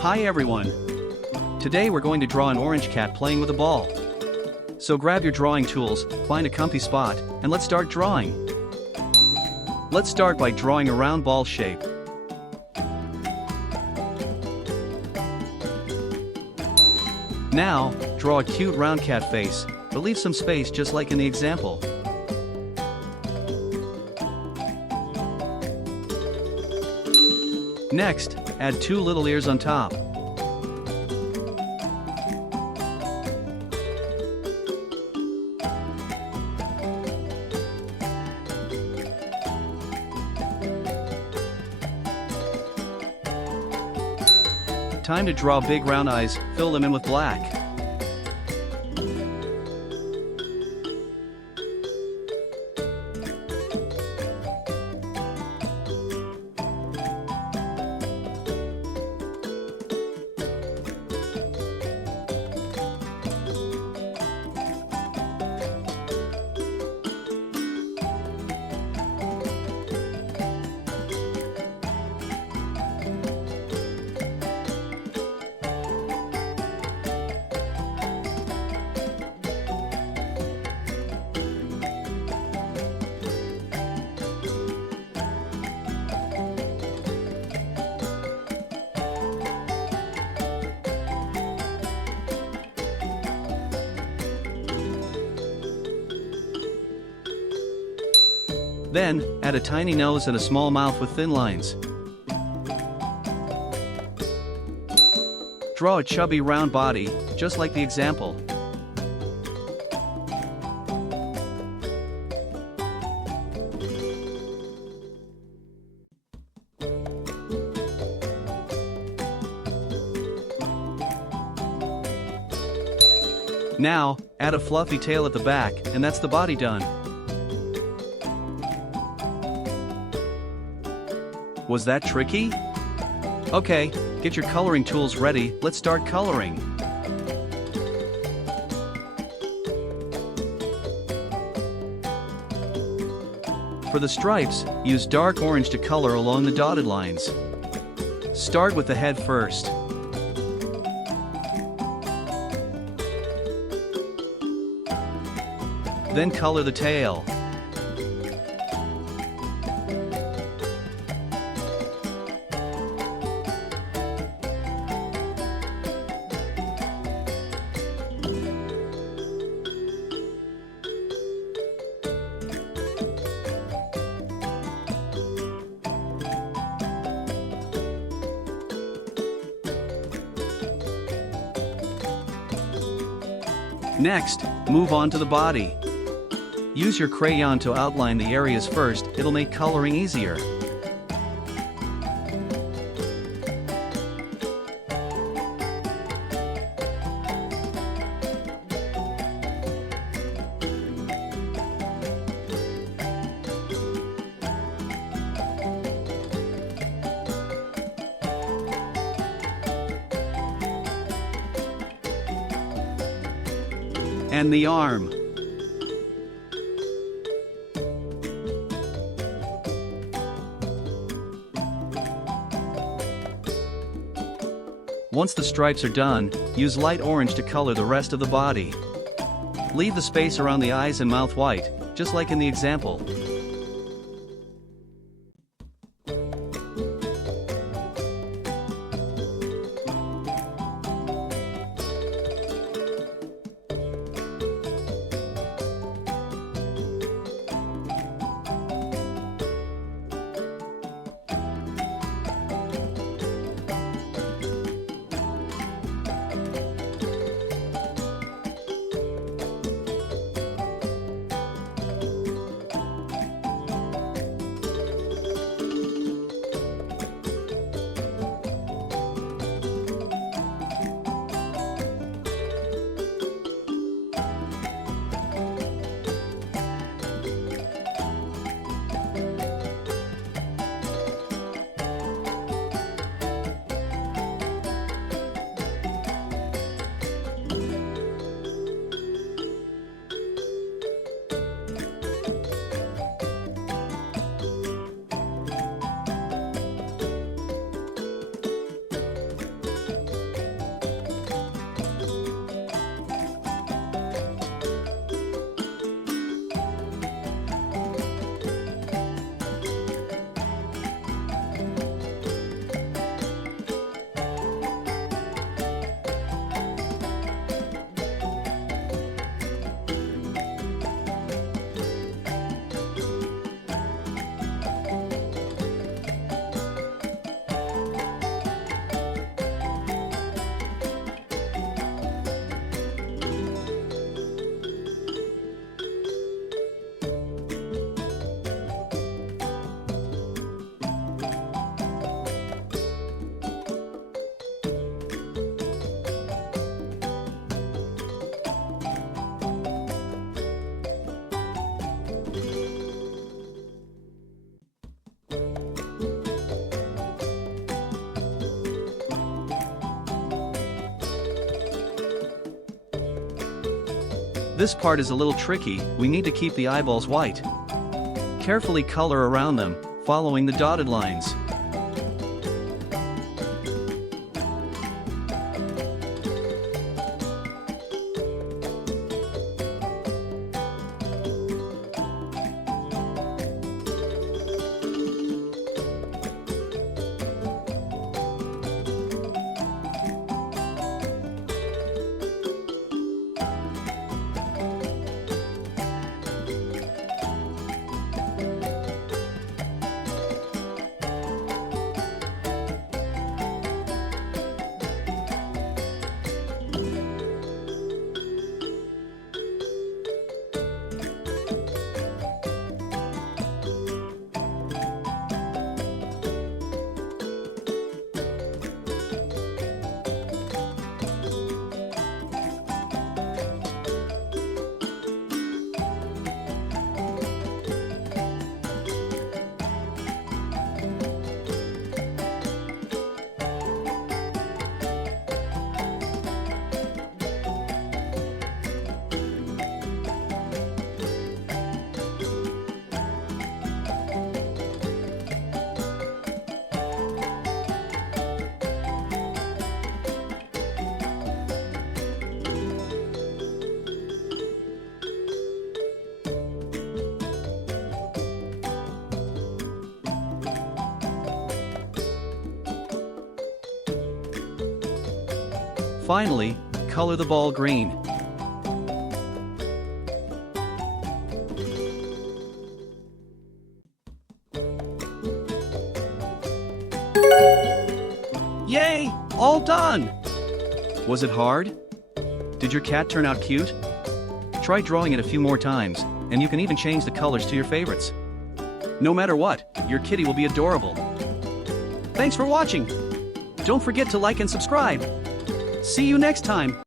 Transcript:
Hi everyone! Today we're going to draw an orange cat playing with a ball. So grab your drawing tools, find a comfy spot, and let's start drawing. Let's start by drawing a round ball shape. Now, draw a cute round cat face, but leave some space just like in the example. Next, add 2 little ears on top. Time to draw big round eyes, fill them in with black. Then, add a tiny nose and a small mouth with thin lines. Draw a chubby round body, just like the example. Now, add a fluffy tail at the back, and that's the body done. Was that tricky? Okay, get your coloring tools ready, let's start coloring. For the stripes, use dark orange to color along the dotted lines. Start with the head first. Then color the tail. Next, move on to the body. Use your crayon to outline the areas first, it'll make coloring easier. And the arm. Once the stripes are done, use light orange to color the rest of the body. Leave the space around the eyes and mouth white, just like in the example. This part is a little tricky, we need to keep the eyeballs white. Carefully color around them, following the dotted lines. Finally, color the ball green. Yay! All done! Was it hard? Did your cat turn out cute? Try drawing it a few more times, and you can even change the colors to your favorites. No matter what, your kitty will be adorable. Thanks for watching! Don't forget to like and subscribe! See you next time!